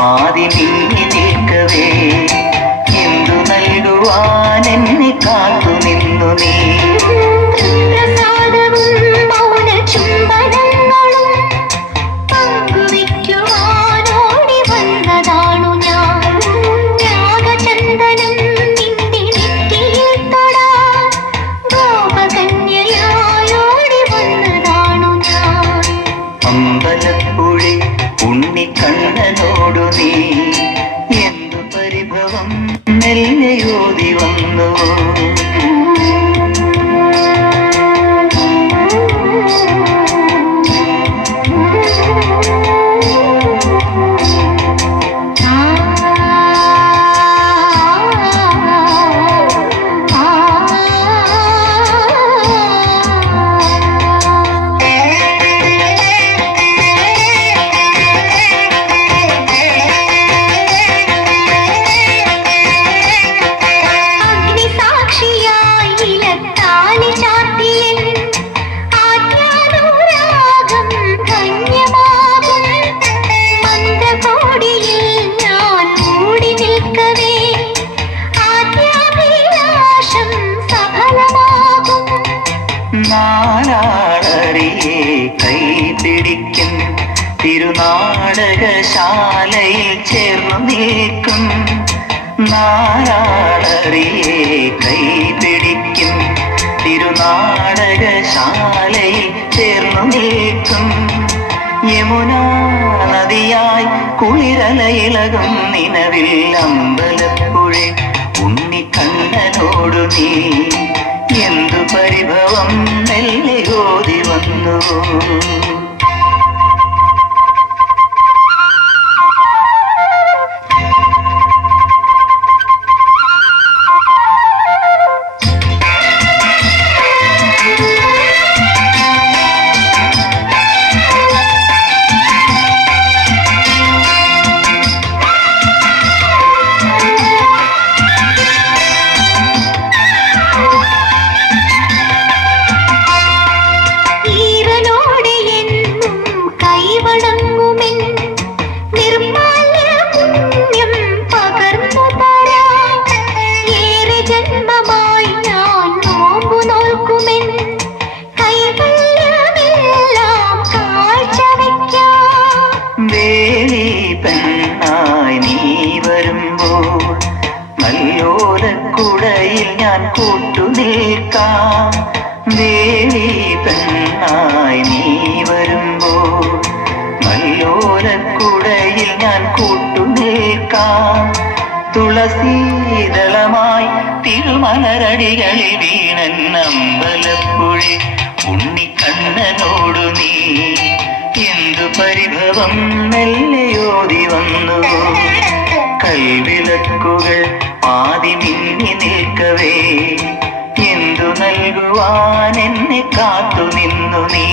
പാതി നീങ്ങി നിൽക്കവേ എന്തു നൽകുവാനെന്നെ കാത്തു നിന്നു നീ. അമ്പലപ്പുഴി ഉണ്ണിക്കണ്ണനോടു നീ എന്തു പരിഭവം മെല്ലയോതി വന്നു. നാരാളറിയെ കൈപിടിക്കും തിരുനാടകശാലയിൽ ചേർന്നു നിൽക്കും. നാരാളറിയെ കൈപിടിക്കും തിരുനാടകശാലയിൽ ചേർന്നു നിൽക്കും. യമുനാ നദിയായി കുളിരലയിളകും നിലവിൽ അമ്പലപ്പുഴി ഉണ്ണിക്കണ്ണനോടു നീ എന്തു പരിഭവം മെല്ലയോതി വന്നു. മല്ലോലക്കുടയിൽ ഞാൻ കൂട്ടുനിൽക്കാം. ദേവി പെണ്ണായി നീ വരുമ്പോൾ മല്ലോലക്കുടയിൽ ഞാൻ കൂട്ടുനിൽക്കാം. തുളസീദളമായി തിരുമലരടികളിൽ വീണൻ അമ്പലപ്പുഴി ഉണ്ണിക്കണ്ണനോടു നീ എന്തു പരിഭവം മെല്ലയോതി വന്നു. കൽവിളക്കുകൾ പാതി മിന്നി നിൽക്കവേ എന്തു നൽകുവാനെന്നെ കാത്തു നിന്നു നീ.